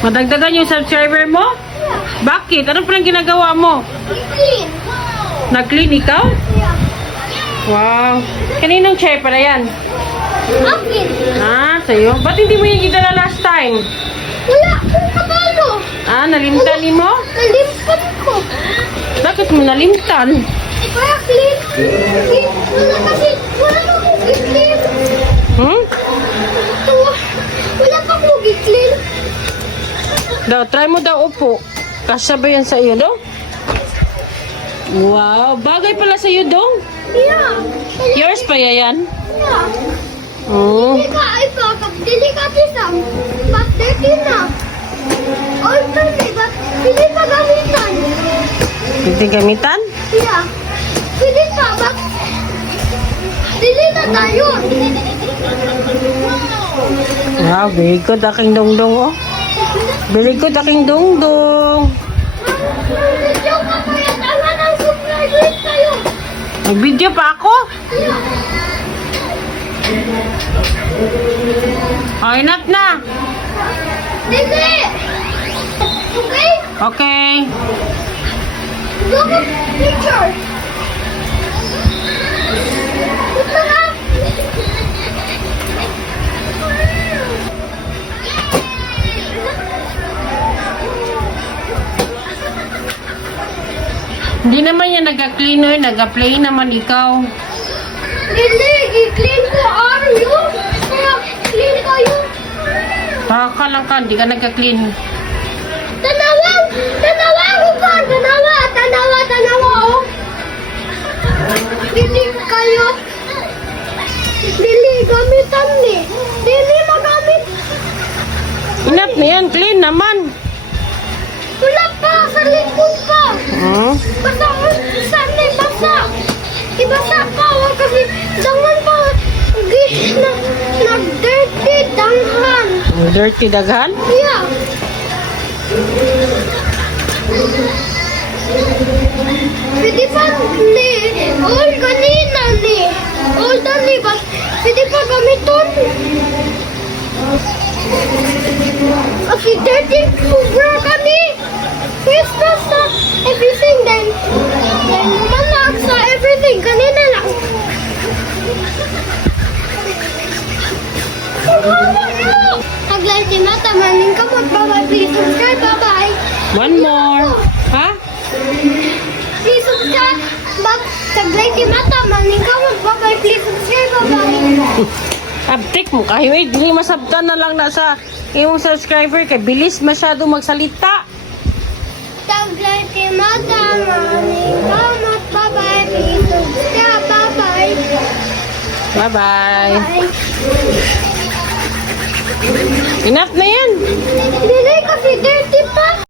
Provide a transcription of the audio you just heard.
Madagdagan yung subscriber mo? Bakit? Ano pa lang ginagawa mo? Clean. Nag-clean ikaw? Yeah. Wow. Kaninong chair para yan? Akin. Ah, sa'yo? Ba't hindi mo yung gidala last time? Wala akong kabalo. Ah, nalimtan mo? Nalimpan ko. Bakit mo nalimtan? Kaya clean. Clean. Wala pa akong clean. Hmm? Wala pa akong clean. Daw, try mo daw upo. Kasya ba yan sa iyo, Dong? Wow, bagay pala sa iyo, Dong. Yeah. Yours pa yan? Yeah. Oh. Dili ka ay pa. Dili ka pisang. But dirty na. All dirty. But dili pa gamitan. Hindi gamitan? Yeah. Dili pa. But dili na tayo. Wow, very good aking dongdong, oh. Very good aking dongdong. Video ka pa yan. Alam ang subscribers tayo. Nag-video pa ako? Yeah. Oh, enough na. Dili. Okay? Okay. Look at picture. Ito na. Hindi naman yan nag-clean, oh. Nag-play naman ikaw. Dili. I-clean ko araw. Kaya clean kayo. Baka lang ka, hindi ka nag-clean. Tanawa! Tanawa ko pa! Tanawa! Tanawa! Tanawa! Oh! Dili kayo! Dili gamitan ni! Dili magamit! Enough na yan, clean naman. Wala pa! Sa likod pa! Hmm? Basta! Saan na basa! Ibasa pa! Huwag kasi dangan pa! Nag-dirty dangan! Dirty daghan? Yeah! Pwede pa ni, all kanina ni, all dali ba? Pwede pa gamiton. Okay, dirty kubra kami. Yes, basta everything then manak sa everything kanina lang. Taglay si Mata, maning ka magbabay. Please subscribe, bye-bye. One more. Ha? Please subscribe. Taglay si Mata, maning ka magbabay. Please subscribe, bye-bye. Abtik mo kayo eh. Hindi masabtan na lang na sa iyong subscriber kay bilis masyado magsalita. Taglay si Mata, maning ka magbabay. Please subscribe, bye-bye. Bye-bye. Bye. Enough na yan. Dili kasi dirty pa.